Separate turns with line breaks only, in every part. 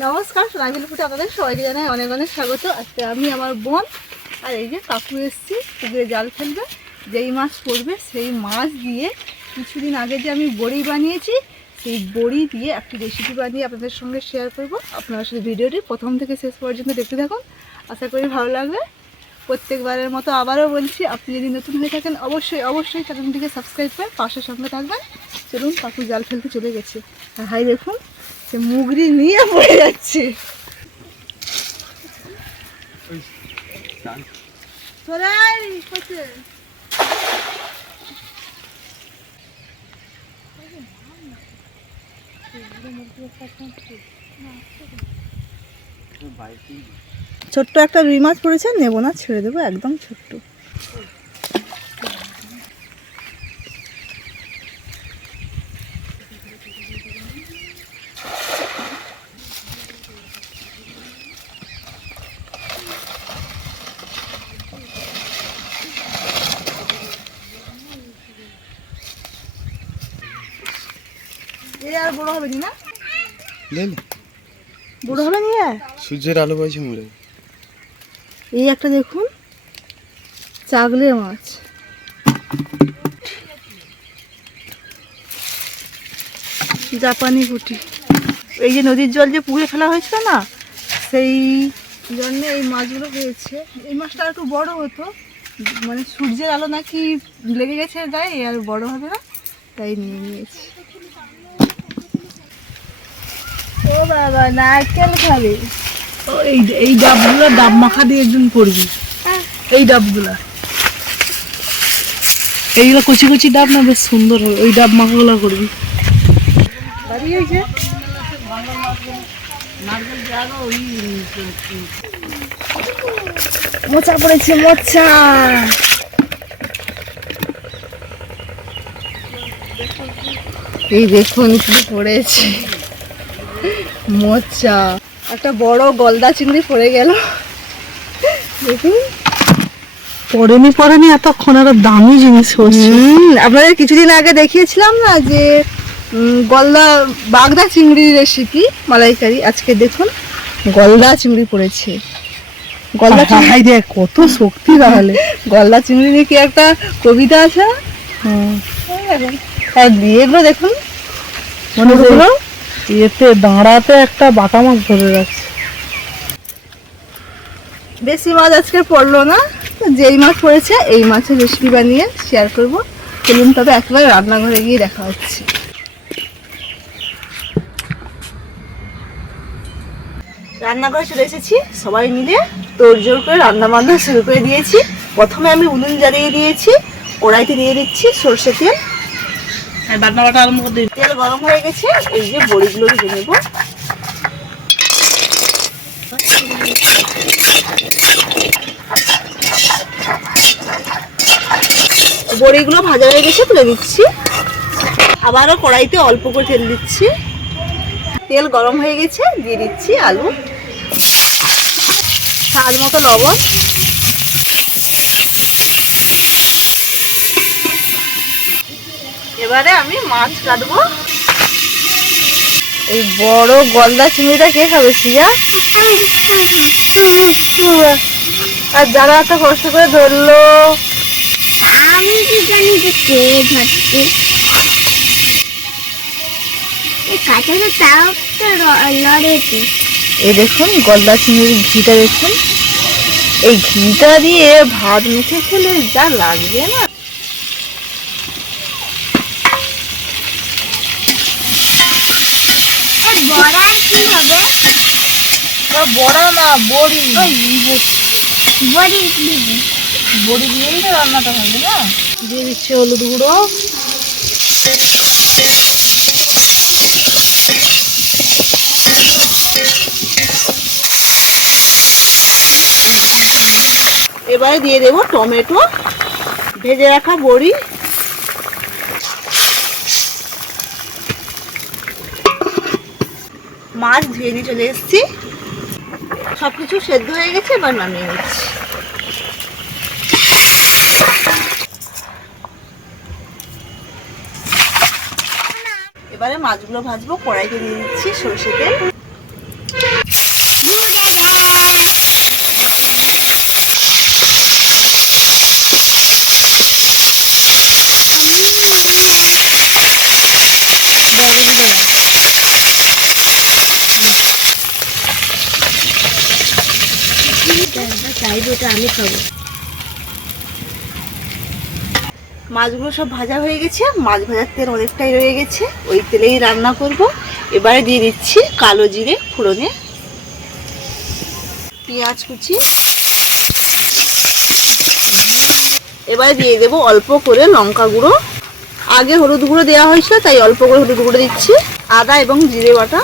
নমস্কার সোনাঝিল ফুটে আপনাদের সবাইকে জানাই অনেক অনেক স্বাগত। আজকে আমি আমার বোন আর এই যে কাকু এসছি, পুকুরে জাল ফেলবে। যেই মাছ পড়বে সেই মাছ দিয়ে কিছুদিন আগে যে আমি বড়ি বানিয়েছি, সেই বড়ি দিয়ে একটি রেসিপি বানিয়ে আপনাদের সঙ্গে শেয়ার করব। আপনারা শুধু ভিডিওটি প্রথম থেকে শেষ পর্যন্ত দেখতে থাকুন। আশা করি ভালো লাগবে। প্রত্যেকবারের মতো আবারও বলছি, আপনি যদি নতুন হয়ে থাকেন, অবশ্যই অবশ্যই চ্যানেলটিকে সাবস্ক্রাইব করে পাশের সঙ্গে থাকবেন। চলুন কাকু জাল ফেলতে চলে গেছে। হাই, দেখুন সে মুগরি নিয়ে পড়ে যাচ্ছে। ছোট্ট একটা রুই মাছ পড়েছে, নেব না, ছেড়ে দেবো, একদম ছোট্ট এ আর বড় হবে নি বড় হবে নি
সূর্যের আলো পাইছে মরে
এই একটা দেখুন চাগলে মাছ। জাপানি পুঁটি। এই যে নদীর জল যে পুকুরে ফেলা হয়েছিল না সেই জন্যে এই মাছগুলো হয়েছে। এই মাছটা একটু বড় হতো মানে সূর্যের আলো নাকি লেগে গেছে গায়ে আর বড় হবে না তাই নিয়ে নিয়েছি। ও বাবা নারকেল খাবে।
ও, এই এই ডাবগুলো ডাব মাখা দিয়ে একদিন করবি। এই ডাবগুলা। এইগুলো কচি কচি ডাব না বেশ সুন্দর হবে ওই ডাব মাখাগুলো করবি
মোচা পড়েছে মোচা। এই দেখুন কি পড়েছে। মোচা। একটা বড় গলদা চিংড়ি পড়ে গেল। দেখুন।
পড়েনি পড়েনি এতক্ষণ একটা দামি জিনিস
আপনাদের কিছুদিন আগে দেখিয়েছিলাম না যে গলদা বাগদা চিংড়ির রেসিপি মালাইকারি। আজকে দেখুন গলদা চিংড়ি পড়েছে। গলদা চিংড়ি
দেখ কত শক্তি তাহলে।
গলদা চিংড়ি নিয়ে কি একটা কবিতা আছে?
হ্যাঁ।
আর এগুলো দেখুন।
মানে
ছোটগুলো।
এতে দাঁড়াতে একটা বাটা মাছ ধরে রাখছে।
বেশি মাছ আজকে পড়ল না, যেই মাছ পড়েছে এই মাছের রেসিপি বানিয়ে শেয়ার করব। চলুন তবে একবার রান্নাঘরে গিয়ে দেখা হচ্ছে। রান্নাঘরে চলে এসেছি, সবাই মিলে তোড়জোড় করে রান্না বান্না শুরু করে দিয়েছি। প্রথমে আমি উনুন জ্বালিয়ে দিয়েছি, কড়াইতে দিয়ে দিচ্ছি সর্ষে তেল
দিবি
তেল গরম হয়ে গেছে, এই যে বড়িগুলো বড়িগুলো ভাজা হয়ে গেছে, তুলে দিচ্ছি আবারও কড়াইতে অল্প করে তেল দিচ্ছি। তেল গরম হয়ে গেছে, দিয়ে দিচ্ছি আলু। স্বাদ মতো লবণ। এবারে আমি মাছ কাটবো। এই বড় গলদা চিংড়িটা কে খাবে সিয়া? আর যারা এত কষ্ট করে ধরলো।
আমি কি জানি যে কে ধরছে। এই কাঁচাটা তাও তো লড়েছে।
এই দেখুন গলদা চিংড়ির ঘিটা দেখুন। এই ঘিটা দিয়ে ভাত মেখে খেলে যা লাগবে না।
বড়া কি হবে
বড়া না বড়ি
বড়ি দিবি
বড়ি দিয়েই তো রান্নাটা হবে না দিয়ে দিচ্ছি হলুদ গুঁড়ো এবারে দিয়ে দেবো টমেটো, ভেজে রাখা বড়ি মাছ ধুয়ে নিয়ে চলে এসেছি সব কিছু সেদ্ধ হয়ে গেছে, এবার নামিয়ে নিচ্ছি এবারে মাছগুলো ভাজবো, কড়াইতে নিয়ে দিচ্ছি সরষে তেল Yeah.
চাইব ওটা আমি খাব।
মাছগুলো সব ভাজা হয়ে গেছে, মাছ ভাজার তেল অনেকটাই রয়ে গেছে। ওই তেলেই রান্না করব। এবারে দিয়ে দিচ্ছি কালো জিরে ফোড়নে। পেঁয়াজ কুচি। এবারে দিয়ে দেবো অল্প করে লঙ্কা গুঁড়ো। আগে হলুদ গুঁড়ো দেওয়া হয়েছিল, তাই অল্প করে হলুদ গুঁড়ো দিচ্ছি। আদা এবং জিরে বাটা।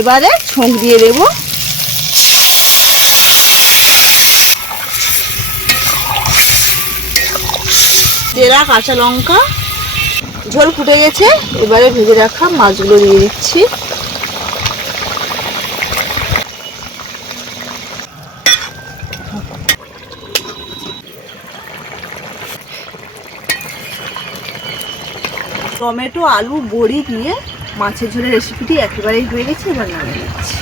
এবারে ছোঁক দিয়ে দেবো। জেরা কাঁচা লঙ্কা। ঝোল ফুটে গেছে, এবারে ভেজে রাখা মাছগুলো দিয়ে দিচ্ছি। টমেটো, আলু, বড়ি দিয়ে মাছের ঝোলের রেসিপিটি একেবারেই হয়ে গেছে এবার নামিয়ে দিচ্ছি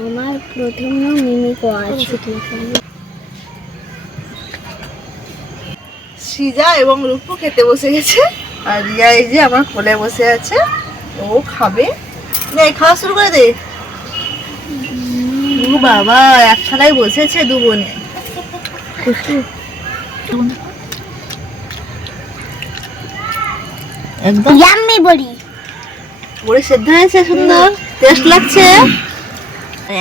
আমার প্রথম নাম মিমিকো আছে
সিজা এবং রূপু খেতে বসে গেছে আর রিয়া এই যে আমার কোলে বসে আছে ও খাবে। নে খাওয়া শুরু করে দে। ও বাবা এক বসেছে দু বোনে একদম।
ইয়াম্মি বড়ি।
বড়ি সেদ্ধ হয়েছে সুন্দর। টেস্ট লাগছে?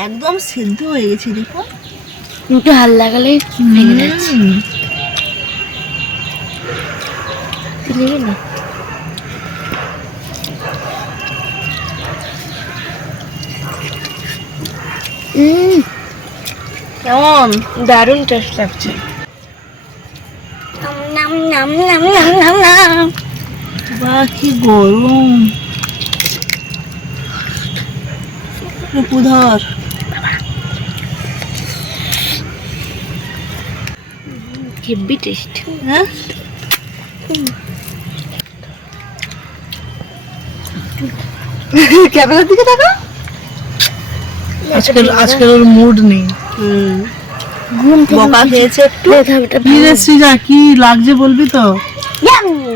একদম সেদ্ধ হয়ে গেছে দেখো।
একটু হাল লাগালে ভেঙে যাচ্ছে।
কেমন?
দারুণ টেস্ট লাগছে।
নাম নাম নাম নাম নাম নাম
বা কি গরম।
রূপু ধর
হেভি টেস্ট
হ্যাঁ ক্যামেরার দিকে তাকা
আজকের আজকের ওর মুড নেই।
ঘুম থেকে
বকা খেয়েছে একটু।
কি রে সৃজা কি লাগছে বলবি তো?
Yummy!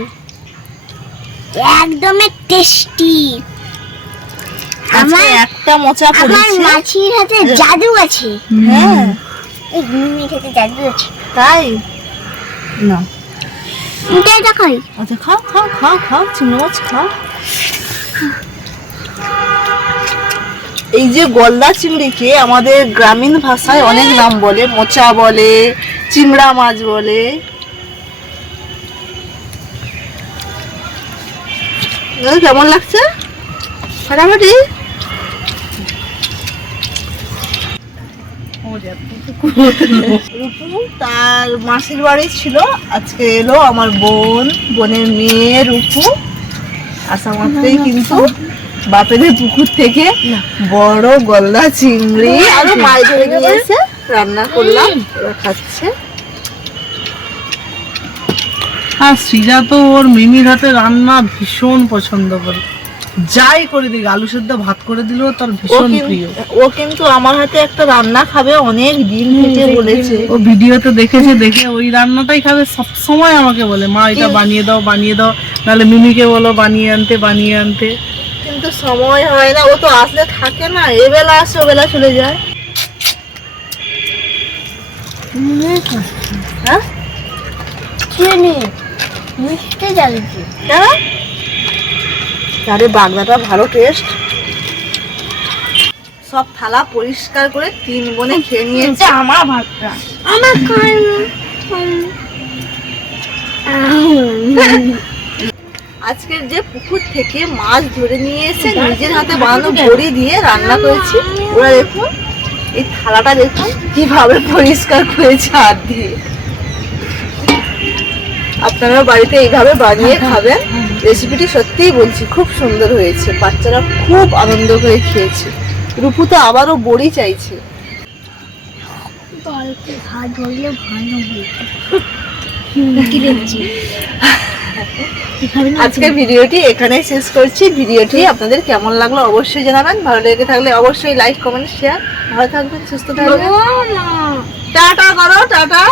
একদম টেস্টি আমার
একটা মোচা
আমার
পড়েছে
মাছির হাতে জাদু আছে।
হ্যাঁ।
এই হাতে জাদু আছে।
তাই? না।
এটাই দেখাই
আচ্ছা খাও খাও খাও খাও চিংড়ি মাছ খাও। এই যে গলদা চিংড়িকে আমাদের গ্রামীণ ভাষায় অনেক নাম বলে মোচা বলে চিংড়া মাছ বলে। কেমন লাগছে? ফাটাফাটি? রূপু তার মাসির বাড়ি ছিল আজকে এলো আমার বোন বোনের মেয়ে রূপু। আসা মাত্রই কিন্তু বাপেদের পুকুর থেকে বড় গলদা চিংড়ি আরও মাছ ধরে নিয়ে এসে রান্না করলাম খাচ্ছে।
আর সৃজা তো ওর মিমির হাতে রান্না ভীষণ পছন্দ করে। যাই করে দিক আলু সেদ্ধ ভাত করে দিলেও তার ভীষণ প্রিয়।
ও কিন্তু আমার হাতে একটা রান্না খাবে অনেক দিন থেকে বলেছে।
ও ভিডিওতে দেখেছে দেখে ওই রান্নাটাই খাবে সব সময় আমাকে বলে মা এটা বানিয়ে দাও বানিয়ে দাও নাহলে মিমিকে বলো বানিয়ে আনতে বানিয়ে আনতে।
কিন্তু সময় হয় না ও তো আসলে থাকে না এবেলা আসে ওবেলা চলে যায়। হ্যাঁ?
চিনি মিষ্টি জাদু
কেন? আরে বাগদাটা ভালো টেস্ট সব থালা পরিষ্কার করে তিন বনে খেয়ে নিয়েছে আমার ভাতটা।
আমার
আজকের যে পুকুর থেকে মাছ ধরে নিয়ে এসে নিজের হাতে বানানো বড়ি দিয়ে রান্না করেছি ওরা দেখুন এই থালাটা দেখুন কীভাবে পরিষ্কার করেছে হাত দিয়ে। আপনারা বাড়িতে এইভাবে বানিয়ে খাবেন রেসিপিটি সত্যিই বলছি খুব সুন্দর হয়েছে বাচ্চারা খুব আনন্দ করে খেয়েছে। রূপু তো আবারও বড়ি চাইছে।
ভালো
আজকের ভিডিওটি এখানেই শেষ করছি। ভিডিওটি আপনাদের কেমন লাগল অবশ্যই জানাবেন। ভালো লেগে থাকলে অবশ্যই লাইক কমেন্ট শেয়ার। ভালো থাকবেন সুস্থ থাকবেন।
টাটা করো টাটা।